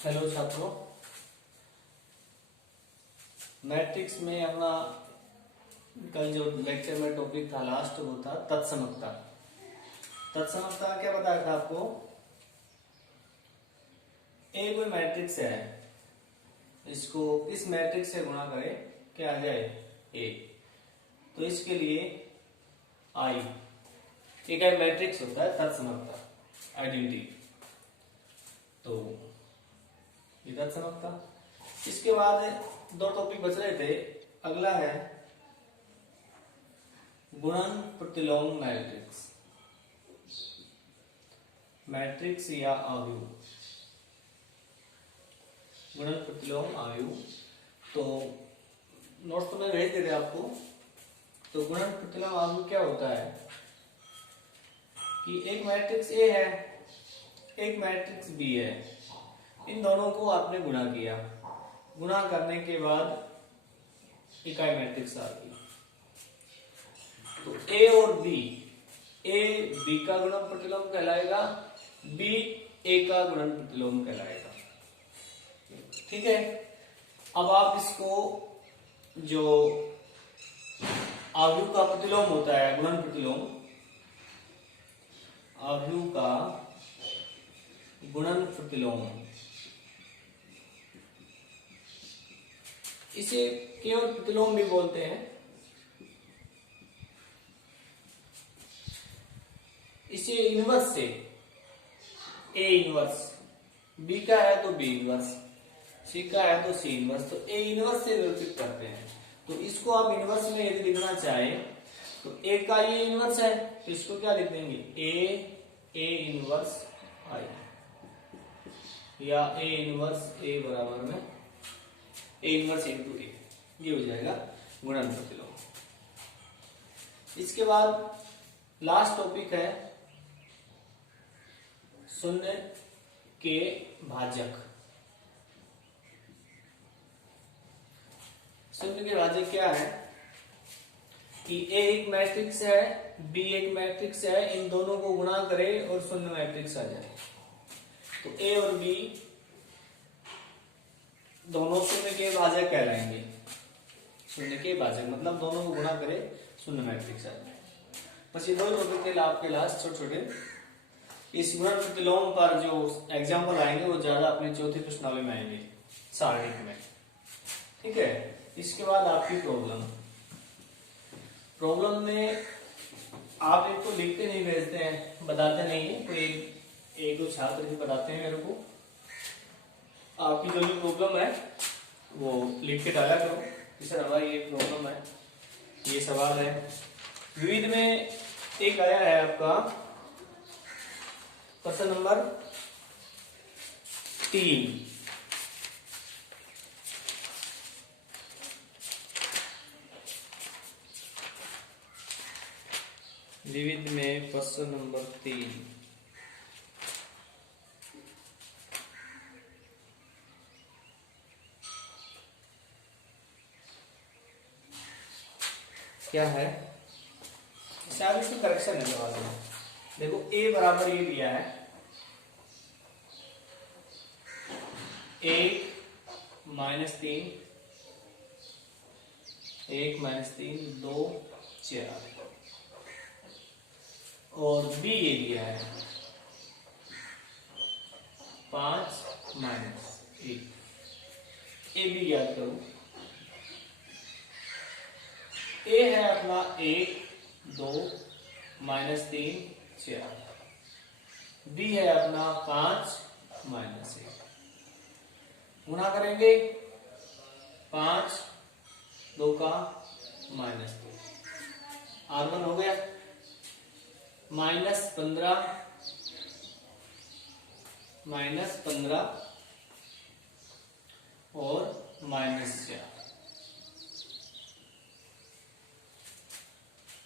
Hello छात्रों, matrix में अपना कल जो लेक्चर में टॉपिक था लास्ट वो था तत्समकता। तत्समकता क्या बताया था आपको? ए कोई मैट्रिक्स है, इसको इस मैट्रिक्स से गुणा करें क्या आ जाए ए। तो इसके लिए आई एक मैट्रिक्स होता है तत्समकता आइडेंटिटी। तो ये तत्समकता। इसके बाद दो टॉपिक बच रहे थे। अगला है गुणन प्रतिलोम मैट्रिक्स, मैट्रिक्स या आव्यूह। गुणन प्रतिलोम आव्यूह। तो नोट्स तो मैं भेज दे रहे आपको। तो गुणन प्रतिलोम आव्यूह क्या होता है कि एक मैट्रिक्स ए है, एक मैट्रिक्स बी है, इन दोनों को आपने गुणा किया, गुणा करने के बाद इकाई मैट्रिक्स आ गई। तो ए और बी, ए बी का गुणन प्रतिलोम कहलाएगा, बी ए का गुणन प्रतिलोम कहलाएगा। ठीक है। अब आप इसको जो आव्यूह का प्रतिलोम होता है, गुणन प्रतिलोम, आव्यूह का गुणन प्रतिलोम, इसे केवल प्रतिलोम भी बोलते हैं। इसे इनवर्स से, ए इनवर्स, बी का है तो बी इनवर्स, सी का है तो सी इनवर्स, तो ए इनवर्स से विकसित करते हैं। तो इसको आप इनवर्स में यदि लिखना चाहे तो ए का ये इनवर्स है, तो इसको क्या लिख देंगे, ए इनवर्स आई, या ए इनवर्स ए बराबर में ए इनवर्स इंटू ए, ये हो जाएगा गुणन प्रतिलोम। इसके बाद लास्ट टॉपिक है शून्य के भाजक। शून्य के भाजक क्या है कि ए एक मैट्रिक्स है, बी एक मैट्रिक्स है, इन दोनों को गुणा करें और शून्य मैट्रिक्स आ जाए। तो ए और बी दोनों शून्य के भाजक कहलाएंगे। शून्य के भाजक मतलब दोनों को गुणा करे शून्य मैट्रिक्स आ जाए। बस ये दो टॉपिक थे आपके लास्ट छोटे छोटे। इस गुणन प्रतिलोम पर जो एग्जाम्पल आएंगे वो ज्यादा अपने चौथी प्रश्नावली में आएंगे, सारणिक में। ठीक है। इसके बाद आपकी प्रॉब्लम में आप एक तो लिखते नहीं भेजते हैं, बताते नहीं है, कोई एक दो छात्र ही बताते हैं मेरे को। आपकी जो भी प्रॉब्लम है वो लिख के डाला करो कि सर हमारी ये प्रॉब्लम है, ये सवाल है। विविध में एक आया है आपका प्रश्न नंबर 3। विविध में प्रश्न नंबर 3 क्या है? शायद इसमें करेक्शन है सवाल में। देखो ए बराबर ये दिया है, 1 - 3, 1 - 3 2 4, और बी ये दिया है 5 - 1। ए बी याद करो। ए है अपना 1 2 - 3 4, बी है अपना 5 - 1। गुणा करेंगे 5 2 का -2, R1 हो गया, -15 और -4,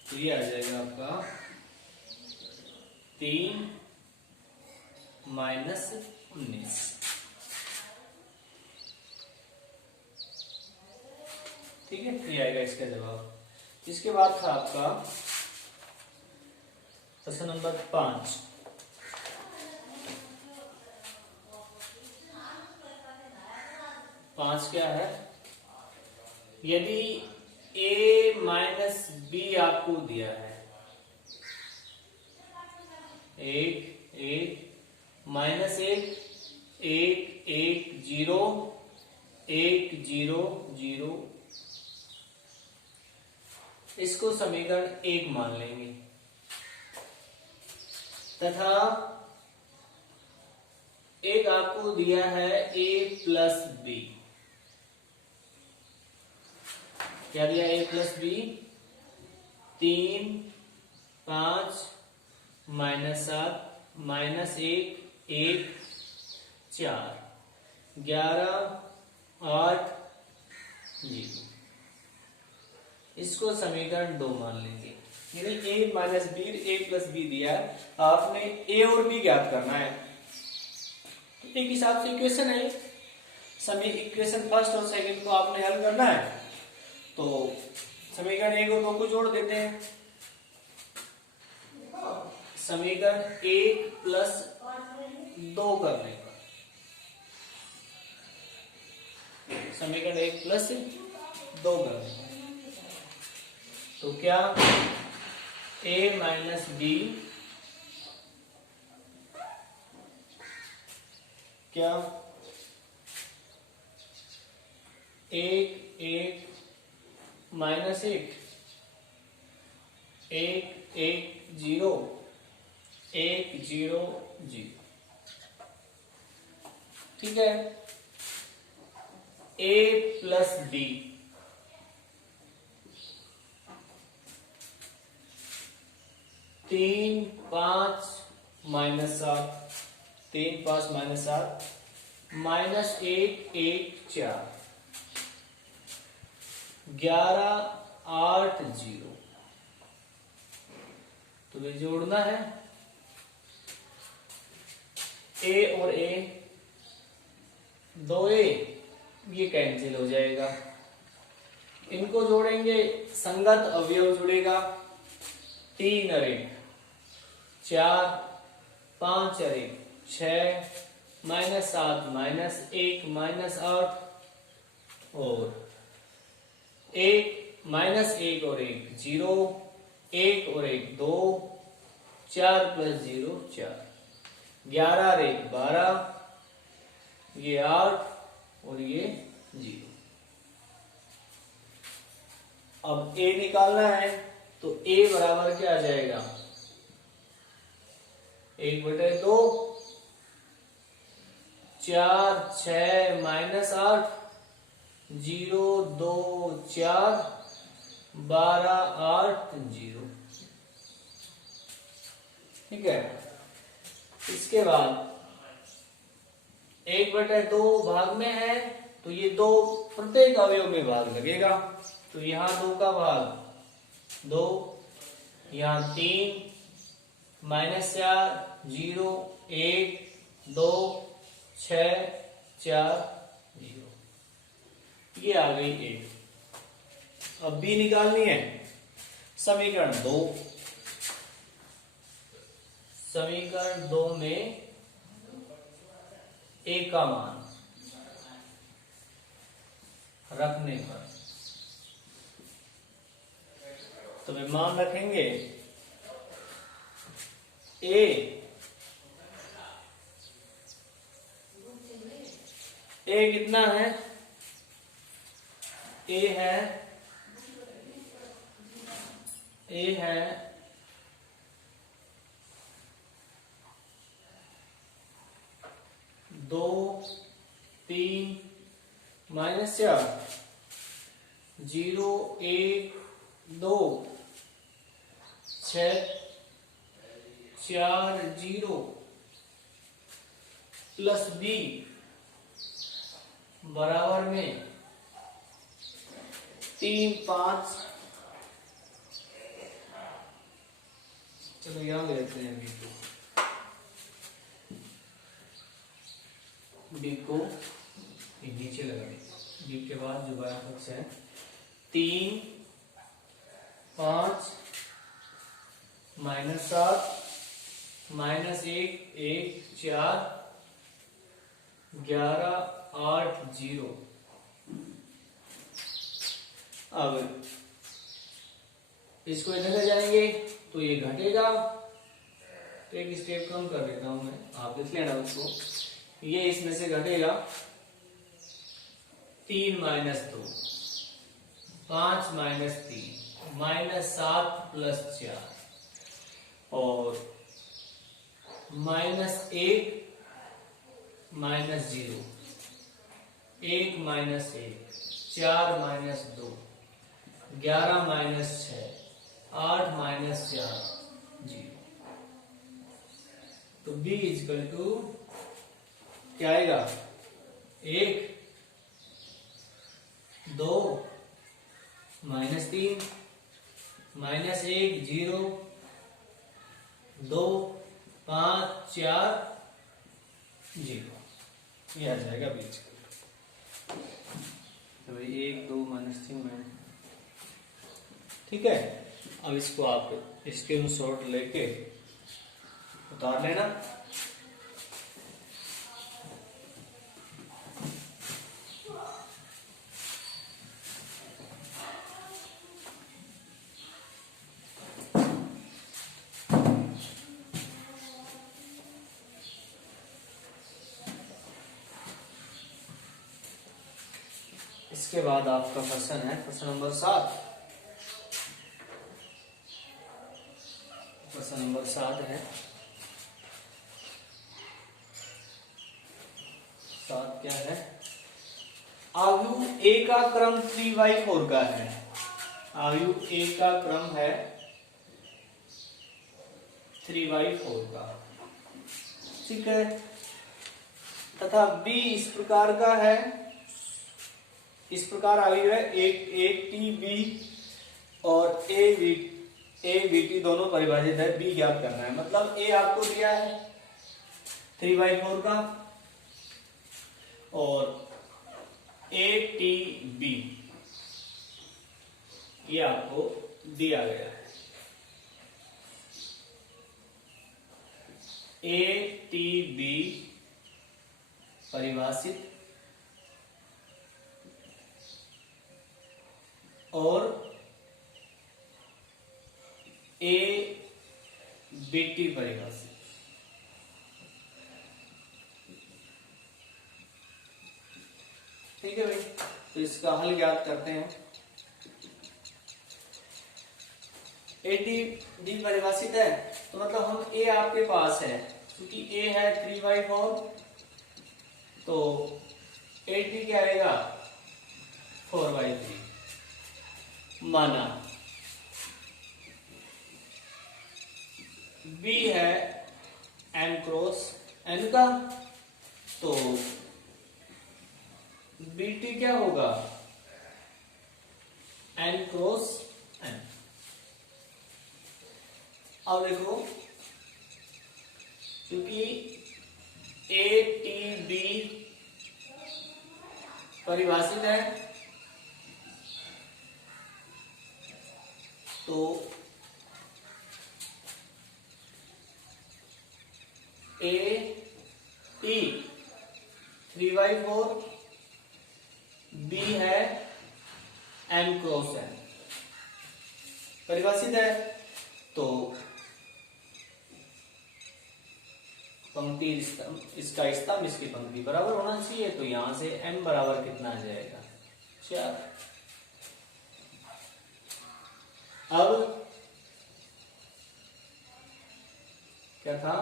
तो ये आ जाएगा आपका 3 - 19। ठीक है, ये आएगा इसका जवाब। इसके बाद था आपका प्रश्न नंबर 5। 5 क्या है? यदि a माइनस बी आपको दिया है, 1 माइनस 1 0 1 0 0, इसको समीकरण 1 मान लेंगे, तथा एक आपको दिया है a प्लस बी। क्या दिया? a plus B, 3 5 minus 7 minus 1 1 4 11 8 0, इसको समीकरण 2 मान लेंगे। यानी a minus B, a plus B दिया, आपने a और b ज्ञात करना है। तो एक हिसाब से इक्वेशन है, समी इक्वेशन फर्स्ट और सेकंड को आपने हल करना है। तो समीकरण 1 और 2 को जोड़ देते हैं। समीकरण 1 प्लस 2 करने पर, समीकरण 1 प्लस 2 करने पर, तो क्या? a माइनस बी, क्या? 1 1 माइनस 1 1 1 0 1 0 0, ठीक है। a plus B, 3 5 minus 7 3 5 minus 7 minus 1 1 4 11 8 0, तो ये जोड़ना है। a और a, 2a ये कैंसिल हो जाएगा, इनको जोड़ेंगे, संगत अवयव जुड़ेगा। 3 और 1 4 5 और 1 6 माइनस 7 माइनस 1 माइनस 8 और 1 माइनस 1 और 1 0 1 और 1 2 4 प्लस 0 4 11 और 1 12, ये 8 और ये 0। अब a निकालना है, तो a बराबर क्या आ जाएगा? 1/2 4 6 माइनस 8 0 2 4 12 8 0, ठीक है। इसके बाद 1/2 भाग में है, तो ये 2 प्रत्येक अवयव में भाग लगेगा, तो यहां 2 का भाग 2, यहां 3 माइनस 4 0 1 2 6 4 0, ये आ गई 1। अब b निकालनी है। समीकरण 2, समीकरण 2 में a का मान रखने पर, तो वे मान रखेंगे। a कितना है? a है 2 3 माइनस 4 0 1 2 6 4 0 प्लस b बराबर में 3 5, चलो यहां ले लेते हैं b को नीचे लगा दें। b के बाद जो बाया पक्ष है 3 5 माइनस 7 माइनस 1 1 4 11 8 0 अब इसको इधर ले जाएंगे तो ये घटेगा, तो एक स्टेप कम कर देता हूं मैं, आप देख लेना उसको। ये इसमें से घटेगा 3 माइनस 2, 5 माइनस 3, माइनस 7 प्लस 4 और minus 1 minus 0, 1 minus 1, 4 minus 2, 11 minus 6, 8 minus 4, 0। तो b इजकल टू क्या आएगा, 1, 2, माइनस 3, माइनस 1, 0, 2, 5, 4, 0। ये आ जाएगा बीच का। तो भाई 1, 2, माइनस 3 माइनस, ठीक है। अब इसको आप स्क्रीनशॉट लेके उतार लेना। इसके बाद आपका प्रश्न है प्रश्न नंबर 7। प्रश्न नंबर 7 है, 7 क्या है, आयु a का क्रम 3/4 का है। आयु a का क्रम है 3/4 का, ठीक है। तथा b इस प्रकार का है, इस प्रकार आयु है, एक टी बी और ए बी टी दोनों परिभाषित है, बी ज्ञात करना है। मतलब ए आपको दिया है 3/4 का और ए टी बी ये आपको दिया गया है। ए टी बी परिभाषित और ए बी टी परिभाषित, ठीक है भाई। तो इसका हल ज्ञात करते हैं। ए टी डी परिभाषित है तो मतलब हम ए आपके पास है, क्योंकि ए है 3/4, तो ए टी क्या आएगा 4/3 माना। बी है n क्रॉस n का, तो बीटी क्या होगा n क्रॉस n। अब देखो, क्योंकि ए टी बी परिभाषित है तो ए टी 3/4, बी है n क्रॉस n परिभाषित है। तो पंक्ति इसका स्तंभ इसकी पंक्ति बराबर होना चाहिए, तो यहां से m बराबर कितना आ जाएगा 4। अब क्या था,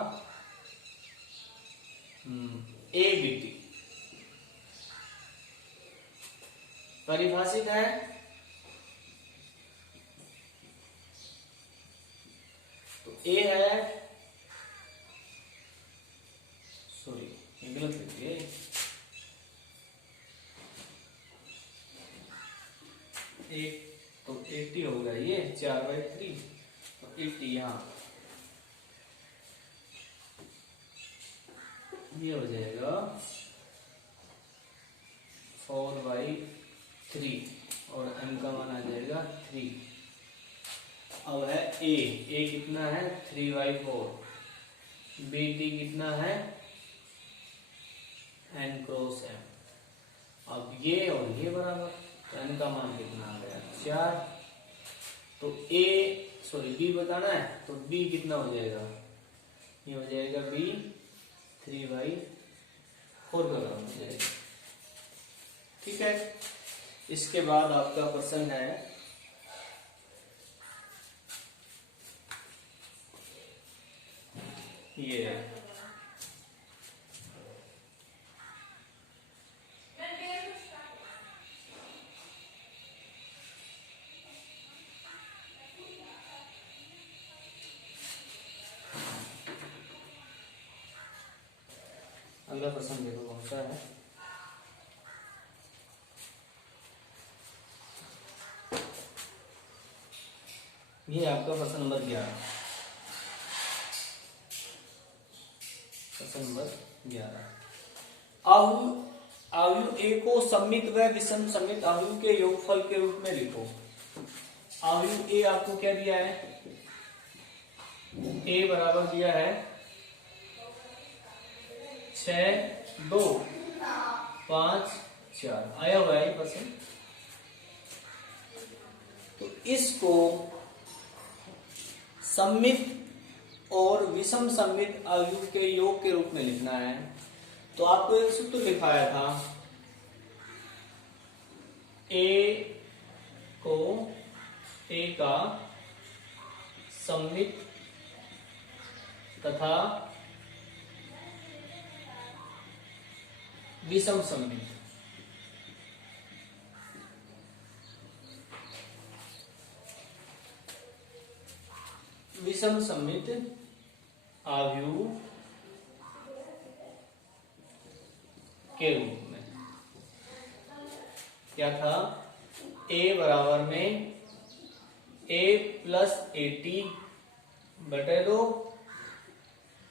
ए बी टी परिभाषित है तो ए है, सॉरी ये गलत लिख दिए, एक तो 80 होगा, ये 4/3 तो 80 यहाँ ये हो जाएगा 4/3 और m का मान आ जाएगा 3। अब है ए कितना है 3/4, बी टी कितना है n क्रॉस m। अब ये और ये बराबर तो n का मान कितना आ गया 4। तो b बताना है, तो b कितना हो जाएगा, ये हो जाएगा b 3/4 का gram हो जाएगा। ठीक है, इसके बाद आपका प्रश्न है ये है अगला प्रश्न देखो कौन सा है। ये आपका प्रश्न नंबर 11। प्रश्न नंबर 11, आयु ए को सममित व विषम सममित आयु के योगफल के रूप में लिखो। आयु ए आपको क्या दिया है, ए बराबर दिया है 6 2 5 4, आया हुआ है प्रश्न। तो इसको सममित और विषम सममित आयु के योग के रूप में लिखना है। तो आपको एक सूत्र लिखाया था, ए का सममित तथा विषम सममित, विषम सममित आयु के रूप में क्या था, a बराबर में a प्लस AT बटे 2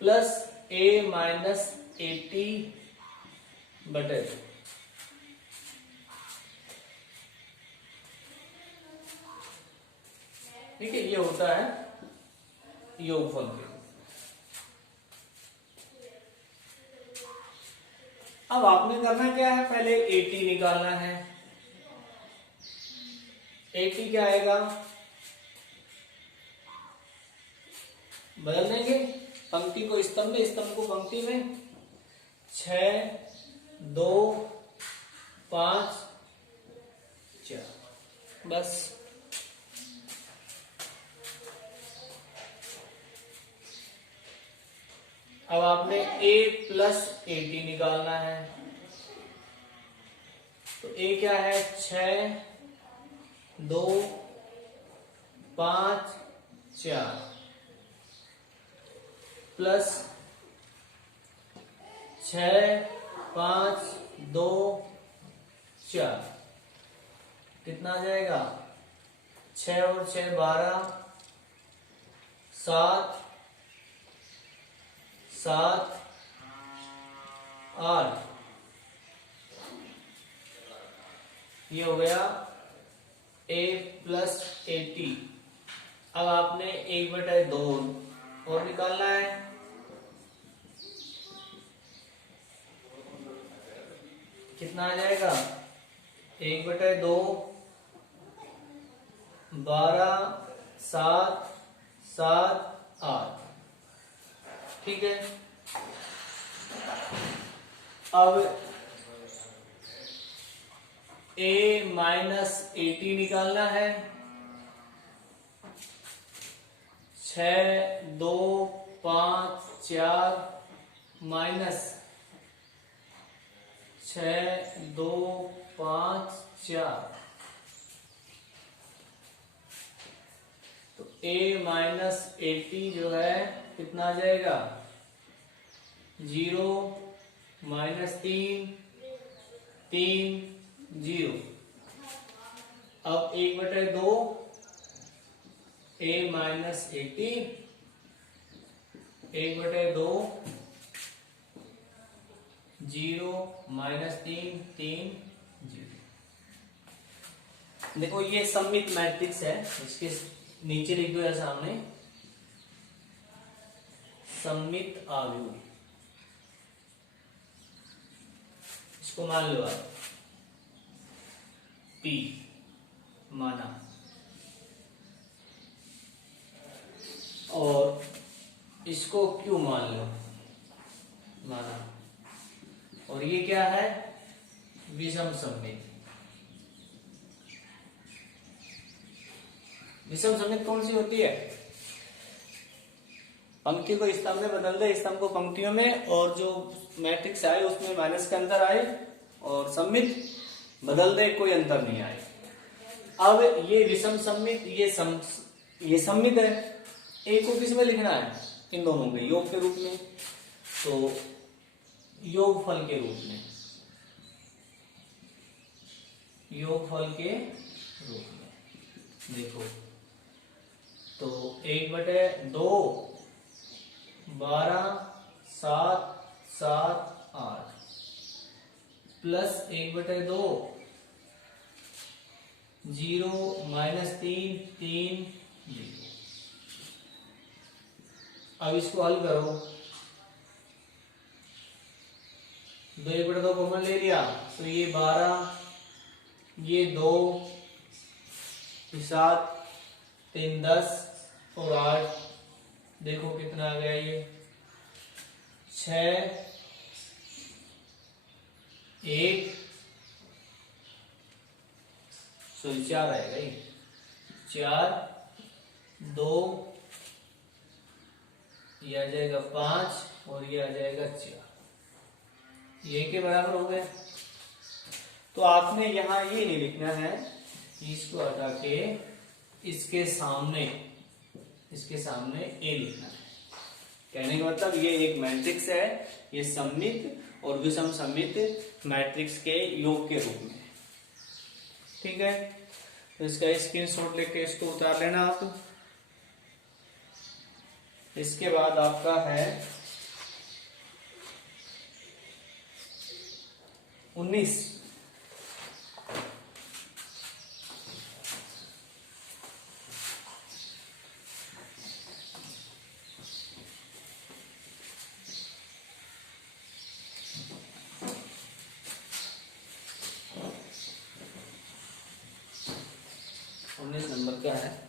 प्लस a माइनस AT बटे 2। ठीक है, ये होता है योगफल के। अब आपने करना क्या है, पहले AT निकालना है। AT क्या आएगा, बदल देंगे पंक्ति को स्तंभ में, स्तंभ को पंक्ति में। 6 2 5 4, बस। अब आपने a प्लस AT निकालना है। तो a क्या है, 6 2 5 4 प्लस 6 5 2 4, कितना आ जाएगा, 6 और 6 12 7 7 8, ये हो गया a प्लस AT। अब आपने 1/2 और निकालना है। कितना आ जाएगा, 1/2 12 7 7 8। ठीक है, अब a माइनस AT निकालना है। 6 2 5 4 माइनस 6 2 5 4, तो a माइनस AT जो है कितना आ जाएगा, 0 माइनस 3 3 0। अब 1/2 a माइनस AT 1/2 0 माइनस 3 3 0। देखो ये सममित मैट्रिक्स है, इसके नीचे लिख दो या सामने, सममित आयु, इसको मान लो आप। P माना, और इसको Q मान लो माना, और ये क्या है, विषम सममित। विषम सममित कौन सी होती है, पंक्ति को स्तंभ में बदल दे, स्तंभ को पंक्तियों में, और जो मैट्रिक्स आए उसमें माइनस का अंतर आए, और सममित बदल दे, कोई अंतर नहीं आए। अब ये विषम सममित, ये सममित है, ए को किस में लिखना है, इन दोनों के योग के रूप में, तो योगफल के रूप में, योगफल के रूप में देखो, तो 1/2 12 7 7 8 प्लस 1/2 0 -3 3 0। अब इसको हल करो, 2 1/2 कॉमन ले लिया, तो ये 12, ये 2, 7 3 10 और 8, देखो कितना आ गया, ये 6 1 सॉरी 4 आएगा, ये 4 2, ये आ जाएगा 5 और ये आ जाएगा 4, ये के बराबर हो गए। तो आपने यहां ये नहीं लिखना है, इसको हटा के इसके सामने ए लिखना है। कहने का मतलब ये एक मैट्रिक्स है, ये सममित और विषम सममित मैट्रिक्स के योग के रूप में, ठीक है। तो इसका स्क्रीनशॉट लेके इसको उतार लेना आप। इसके बाद आपका है 19। नंबर का है